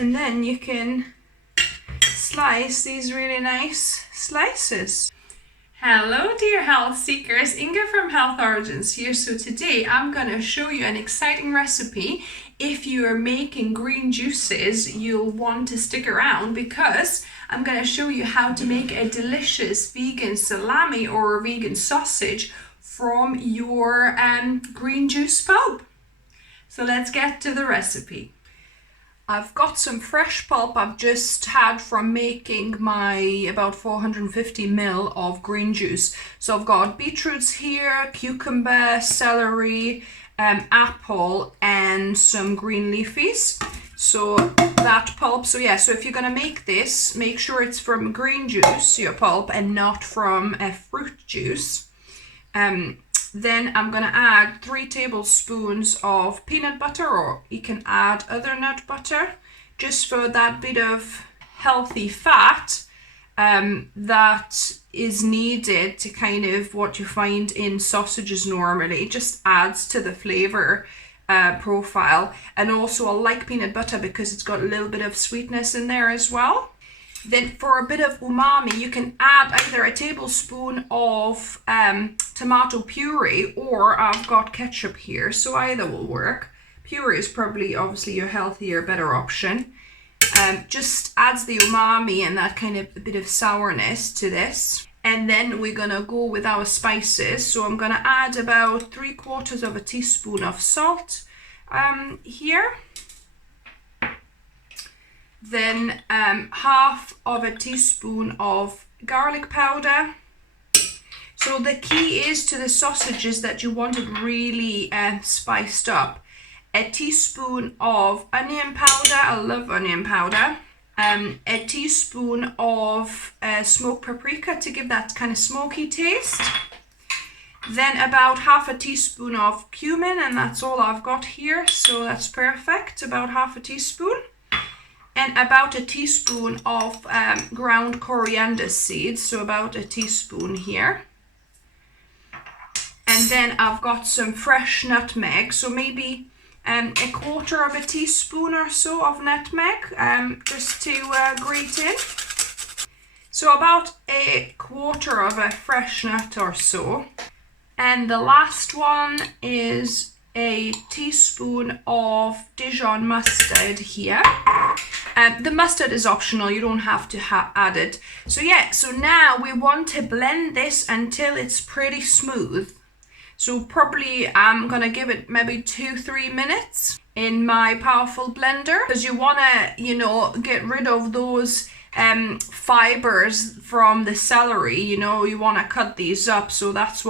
And then you can slice these really nice slices. Hello dear health seekers, Inga from Health Origins here. So today I'm going to show you an exciting recipe. If you are making green juices, you'll want to stick around because I'm going to show you how to make a delicious vegan salami or vegan sausage from your green juice pulp. So let's get to the recipe. I've got some fresh pulp I've just had from making my about 450 ml of green juice. So I've got beetroots here, cucumber, celery, apple, and some green leafies. So that pulp, so if you're gonna make this, make sure it's from green juice, your pulp, and not from a fruit juice. Then I'm going to add 3 tablespoons of peanut butter, or you can add other nut butter, just for that bit of healthy fat that is needed to kind of what you find in sausages normally. It just adds to the flavor profile. And also I like peanut butter because it's got a little bit of sweetness in there as well. Then for a bit of umami, you can add either a tablespoon of tomato puree, or I've got ketchup here, so either will work. Puree is probably obviously your healthier, better option. Just adds the umami and that kind of a bit of sourness to this. And then we're gonna go with our spices. So I'm gonna add about 3/4 of a teaspoon of salt here. Then half of a teaspoon of garlic powder. So the key is to the sausages that you want it really spiced up. A teaspoon of onion powder, I love onion powder. A teaspoon of smoked paprika to give that kind of smoky taste. Then about half a teaspoon of cumin, and that's all I've got here, so that's perfect, about half a teaspoon. And about a teaspoon of ground coriander seeds, so about a teaspoon here. And then I've got some fresh nutmeg, so maybe a 1/4 of a teaspoon or so of nutmeg, just to grate in. So about a 1/4 of a fresh nut or so. And the last one is a teaspoon of Dijon mustard here. The mustard is optional, you don't have to add it. So now we want to blend this until it's pretty smooth. So probably I'm gonna give it maybe 2-3 minutes in my powerful blender, because you wanna, get rid of those fibers from the celery. You wanna cut these up, so that's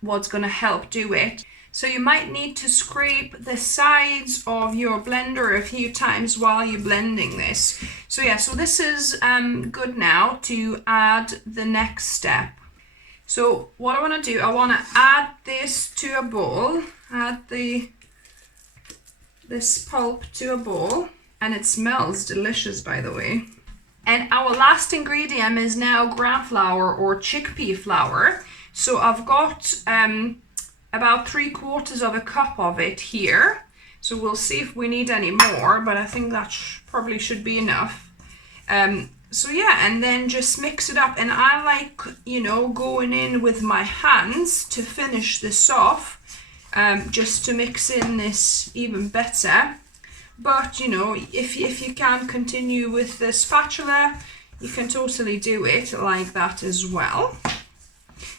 what's gonna help do it. So you might need to scrape the sides of your blender a few times while you're blending this. So this is good now to add the next step. So what I want to do, I want to add this to a bowl, add this pulp to a bowl, and it smells delicious, by the way. And our last ingredient is now gram flour or chickpea flour. So I've got about 3/4 of a cup of it here. So we'll see if we need any more, but I think that probably should be enough. And then just mix it up. And I like, going in with my hands to finish this off, just to mix in this even better. But, if you can continue with the spatula, you can totally do it like that as well,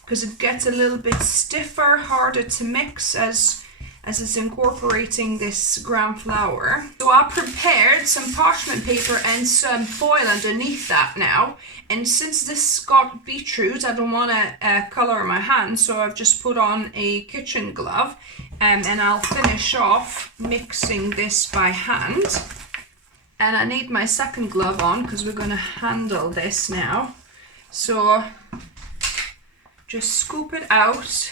because it gets a little bit stiffer, harder to mix as it's incorporating this gram flour. So I prepared some parchment paper and some foil underneath that now. And since this got beetroot, I don't want to color my hands, so I've just put on a kitchen glove, and I'll finish off mixing this by hand. And I need my second glove on because we're going to handle this now. So just scoop it out,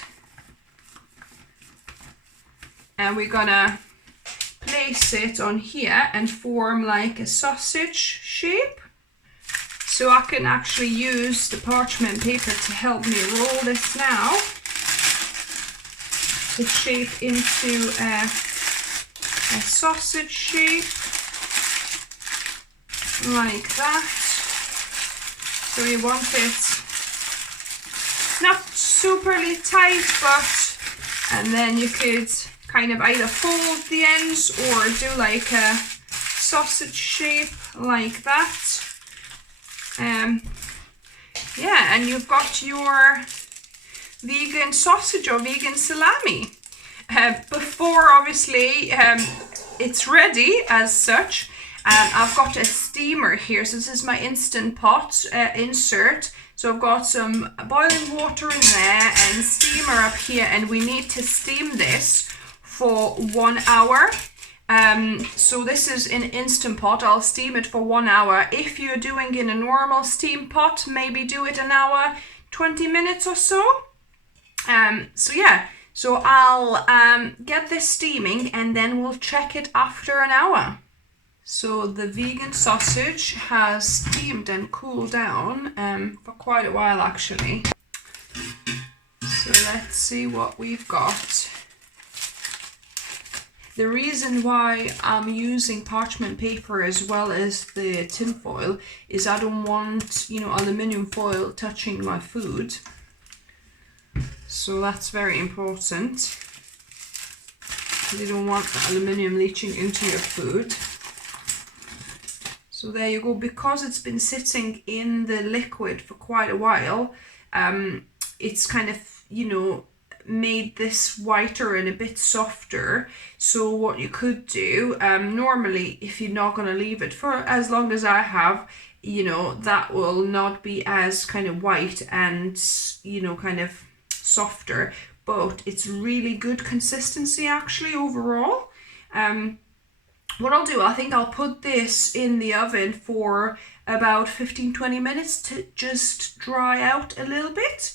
and we're gonna place it on here and form like a sausage shape. So I can actually use the parchment paper to help me roll this now to shape into a sausage shape. like that. So you want it not superly tight, but, and then you could kind of either fold the ends or do like a sausage shape like that. Yeah, and you've got your vegan sausage or vegan salami. Before obviously it's ready as such, I've got a steamer here. So this is my Instant Pot insert. So I've got some boiling water in there and steamer up here, and we need to steam this for 1 hour. So this is an Instant Pot. I'll steam it for 1 hour. If you're doing in a normal steam pot, maybe do it an hour, 20 minutes or so. So yeah, so I'll get this steaming and then we'll check it after an hour. So the vegan sausage has steamed and cooled down for quite a while actually. So let's see what we've got. The reason why I'm using parchment paper as well as the tin foil is I don't want, aluminium foil touching my food. So that's very important. You don't want the aluminium leaching into your food. So there you go. Because it's been sitting in the liquid for quite a while, it's kind of, made this whiter and a bit softer. So what you could do, normally if you're not going to leave it for as long as I have, that will not be as kind of white and, kind of softer, but it's really good consistency actually overall. What I'll do, I think I'll put this in the oven for about 15-20 minutes to just dry out a little bit.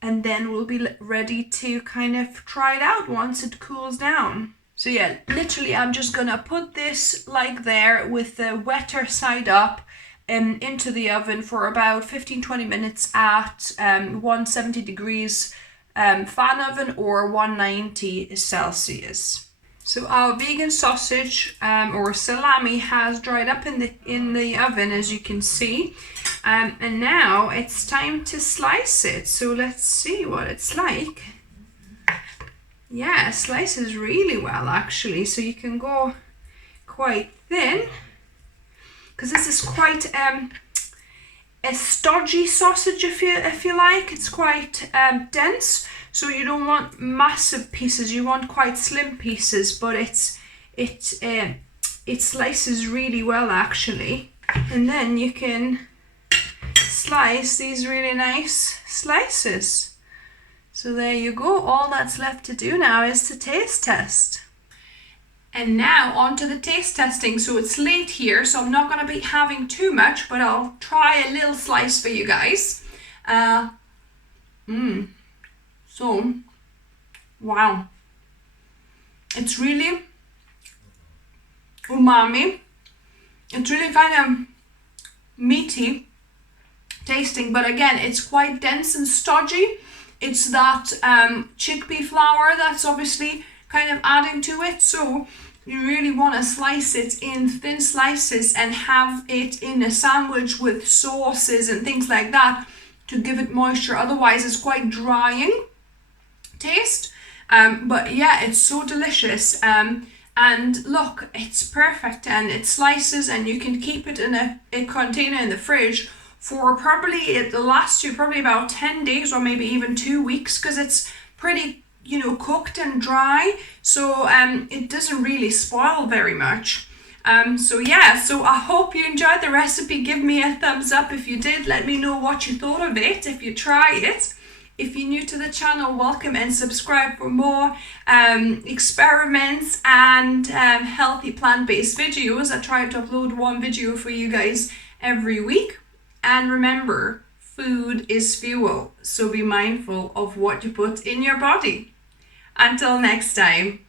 And then we'll be ready to kind of try it out once it cools down. So yeah, literally I'm just gonna put this like there with the wetter side up into the oven for about 15-20 minutes at 170 degrees fan oven or 190 Celsius. So our vegan sausage or salami has dried up in the oven, as you can see, and now it's time to slice it. So let's see what it's like. Yeah, it slices really well actually. So you can go quite thin, because this is quite a stodgy sausage, if you like. It's quite dense. So you don't want massive pieces, you want quite slim pieces, but it slices really well actually. And then you can slice these really nice slices. So there you go. All that's left to do now is to taste test. And now on to the taste testing. So it's late here, so I'm not going to be having too much, but I'll try a little slice for you guys. So, wow, it's really umami. It's really kind of meaty tasting, but again, it's quite dense and stodgy. It's that chickpea flour that's obviously kind of adding to it. So you really want to slice it in thin slices and have it in a sandwich with sauces and things like that to give it moisture. Otherwise, it's quite drying taste, but yeah, it's so delicious. And look, it's perfect, and it slices, and you can keep it in a container in the fridge for probably, it'll last you probably about 10 days or maybe even 2 weeks, because it's pretty cooked and dry, so it doesn't really spoil very much. So yeah, so I hope you enjoyed the recipe. Give me a thumbs up if you did. Let me know what you thought of it if you try it. If you're new to the channel, welcome, and subscribe for more experiments and healthy plant-based videos. I try to upload one video for you guys every week. And remember, food is fuel, so be mindful of what you put in your body. Until next time.